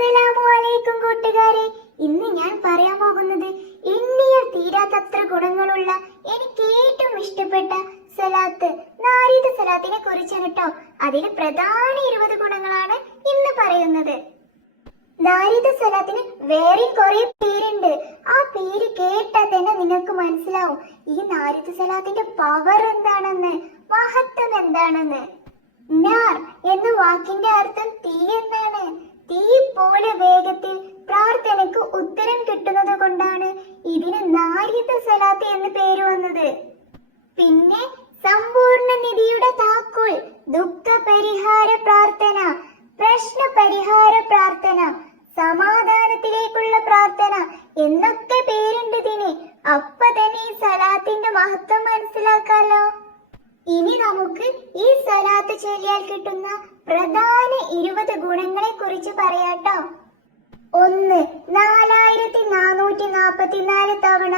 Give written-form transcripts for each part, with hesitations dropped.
അസ്സലാമു കൂട്ടുകാരെ, ഇന്ന് ഞാൻ പറയാൻ പോകുന്നത് എണ്ണിയാൽ തീരാത്തത്ര ഗുണങ്ങളുള്ള എനിക്ക് ഏറ്റവും ഇഷ്ടപ്പെട്ട സലാത്ത് നാരീദ് സലാത്തിനെ കുറിച്ചാണ് കേട്ടോ. അതിൽ പ്രധാന 20 ഗുണങ്ങളാണ് ഇന്ന് പറയുന്നത്. നാരീദ് സലാത്തിന് വേറെയും കുറെ പേരുണ്ട്. ആ പേര് കേട്ടാൽ തന്നെ നിങ്ങൾക്ക് മനസ്സിലാവും ഈ നാരീദ് സലാത്തിന്റെ പവർ എന്താണെന്ന്, മഹത്വം എന്താണെന്ന്. നാർ എന്ന വാക്കിന്റെ അർത്ഥം തീ എന്നാണ്. തീ പോലെ വേഗത്തിൽ പ്രാർത്ഥനയ്ക്ക് ഉത്തരം കിട്ടുന്നത് കൊണ്ടാണ് ഇതിന് നാരീദ് സലാത്ത് എന്ന് പേര് വന്നത്. പിന്നെ സമ്പൂർണ്ണ നിധിയുടെ താക്കോൽ, ദുഃഖ പരിഹാര പ്രാർത്ഥന, പ്രശ്ന പരിഹാര പ്രാർത്ഥന, സമാധാനത്തിലേക്കുള്ള പ്രാർത്ഥന എന്നൊക്കെ പേരുണ്ട് ഇതിന്. അപ്പൊ തന്നെ ഈ സലാത്തിന്റെ മഹത്വം മനസ്സിലാക്കാലോ. ഇനി നമുക്ക് ഈ സലാത്ത് ചൊല്ലിയാൽ കിട്ടുന്ന പ്രധാന 20 ഗുണങ്ങളെ കുറിച്ച് പറയാട്ടോ. 1. 4444 തവണ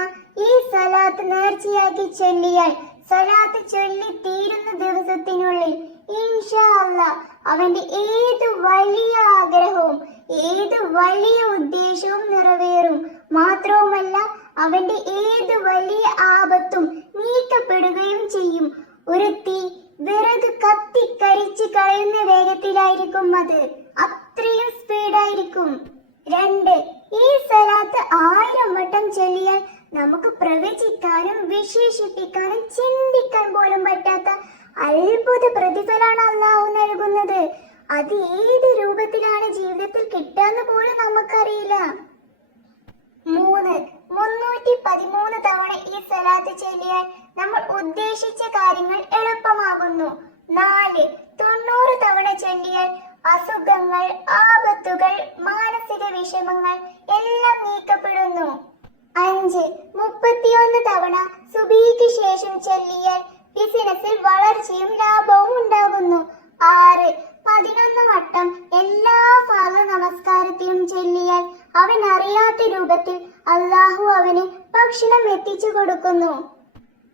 ഈ സലാത്ത് നേർച്ചയാക്കി ചൊല്ലിയാൽ സലാത്ത് ചൊല്ലി തീരുന്ന ദിവസത്തിനുള്ളിൽ ഇൻഷാ അല്ലാഹ് അവന്റെ ഏത് വലിയ ആഗ്രഹവും ഏത് വലിയ ഉദ്ദേശവും നിറവേറും. മാത്രവുമല്ല അവന്റെ ഏത് വലിയ ആപത്തും നീക്കപ്പെടുകയും ചെയ്യും. ഒരു തീ വിറക് കത്തിക്കരിച്ച് കളയുന്ന വേഗത്തിലായിരിക്കും അത്, അത്രയും സ്പീഡായിരിക്കും. 2. ഈ സലാത്ത് 1000 വട്ടം ചൊല്ലിയാൽ നമുക്ക് പ്രവചിക്കാനും വിശേഷിപ്പിക്കാനും ചിന്തിക്കാൻ പോലും പറ്റാത്ത അത്ഭുത പ്രതിഫലമാണ് അല്ലാഹു നൽകുന്നത്. അത് ഏത് രൂപത്തിലാണ് ജീവിതത്തിൽ കിട്ടാന്ന് പോലും നമുക്കറിയില്ല. 3. 313 തവണ ഈ സലാത്ത് ചൊല്ലിയാൽ നമ്മൾ ഉദ്ദേശിച്ച കാര്യങ്ങൾ എളുപ്പമാകുന്നു. 4. 90 തവണ ചൊല്ലിയാൽ അസുഖങ്ങൾ, ആപത്തുകൾ, മാനസിക വിഷമങ്ങൾ എല്ലാം നീക്കപ്പെടുന്നു. 5. 31 തവണ സുബഹിക്ക് ശേഷം ചൊല്ലിയാൽ ബിസിനസ്സിൽ വളർച്ചയും ലാഭവും ഉണ്ടാകുന്നു. 6. 11 വട്ടം എല്ലാ ഫർദ് നമസ്കാരത്തിലും ചൊല്ലിയാൽ അവൻ അറിയാത്ത രൂപത്തിൽ അല്ലാഹു അവന് ഭക്ഷണം എത്തിച്ചു കൊടുക്കുന്നു.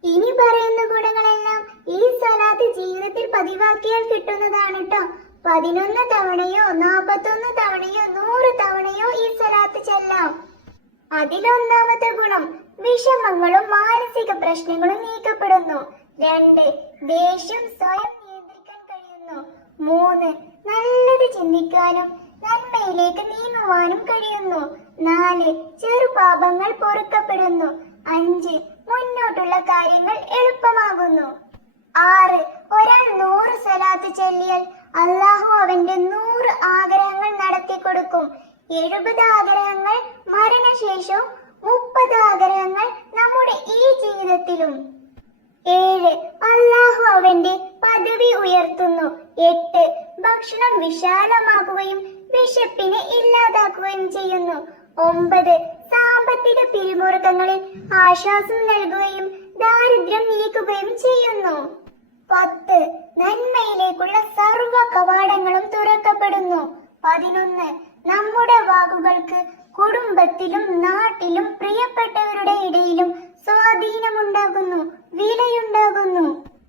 ഇനി പറയുന്ന ഗുണങ്ങളെല്ലാം ഈ സലാത്ത് ജീവിതത്തിൽ പതിവാക്കിയാൽ കിട്ടുന്നതാണ് ട്ടോ. 11 തവണയോ 41 തവണയോ 100 തവണയോ ഈ സലാത്ത് ചൊല്ലാം. അതിലൊന്നാമത്തെ ഗുണം വിഷമങ്ങളും മാനസിക പ്രശ്നങ്ങളും നീക്കപ്പെടുന്നു. 2. ദേഷ്യം സ്വയം നിയന്ത്രിക്കാൻ കഴിയുന്നു. 3. നല്ലത് ചിന്തിക്കാനും നന്മയിലേക്ക് നീങ്ങുവാനും കഴിയുന്നു. 4. ചെറുപാപങ്ങൾ പൊറുക്കപ്പെടുന്നു. 5. മുന്നോട്ടുള്ള കാര്യങ്ങൾ എളുപ്പമാകുന്നു. 6. ഒരാൾ 100 സലാത്ത് ചൊല്ലിയാൽ അല്ലാഹു അവന്റെ 100 ആഗ്രഹങ്ങൾ നടത്തി കൊടുക്കും. 70 ആഗ്രഹങ്ങൾ മരണശേഷവും 30 ആഗ്രഹങ്ങൾ നമ്മുടെ ഈ ജീവിതത്തിലും. 7. അല്ലാഹു അവന്റെ പദവി ഉയർത്തുന്നു. 8. ഭക്ഷണം വിശാലമാക്കുകയും വിശപ്പിനെ ഇല്ലാതാക്കുകയും ചെയ്യുന്നു. 9. സാമ്പത്തിക പിരിമുറുക്കങ്ങളിൽ ആശ്വാസം നൽകുകയും ദാരിദ്ര്യം നീക്കുകയും ചെയ്യുന്നു. 10. നന്മയിലേക്കുള്ള സർവ്വ കവാടങ്ങളും തുറക്കപ്പെടുന്നു. 11. നമ്മുടെ വാക്കുകൾക്ക് കുടുംബത്തിലും നാട്ടിലും പ്രിയപ്പെട്ടവരുടെ ഇടയിലും സ്വാധീനമുണ്ടാകുന്നു, വിലയുണ്ടാകുന്നു.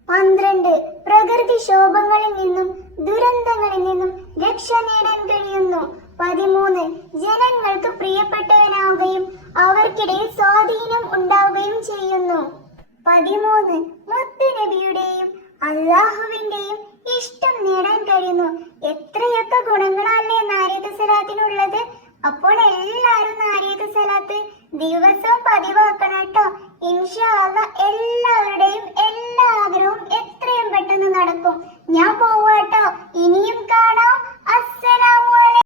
12. പ്രകൃതിക്ഷോഭങ്ങളിൽ നിന്നും ദുരന്തങ്ങളിൽ നിന്നും രക്ഷ നേടാൻ കഴിയുന്നു. 13. ജനങ്ങൾക്ക് പ്രിയപ്പെട്ടവനാവുകയും അവർക്കിടയിൽ സ്വാധീനം ഉണ്ടാവുകയും ചെയ്യുന്നു. 13. മുത്തുനബിയുടെയും അല്ലാഹുവിന്റെയും ഇഷ്ടം നേടാൻ കഴിയുന്നു. എത്രയൊക്കെ ഗുണങ്ങളല്ലേ നാരീദ് സലാത്തിനുള്ളത്. അപ്പോൾ എല്ലാരും നാരീദ് സലാത്ത് ദിവസവും പതിവാക്കണം കേട്ടോ. ഇൻഷാ അല്ലാഹ് എല്ലാവരുടെയും എല്ലാ ആഗ്രഹവും എത്രയും പെട്ടെന്ന് നടക്കും. ഞാൻ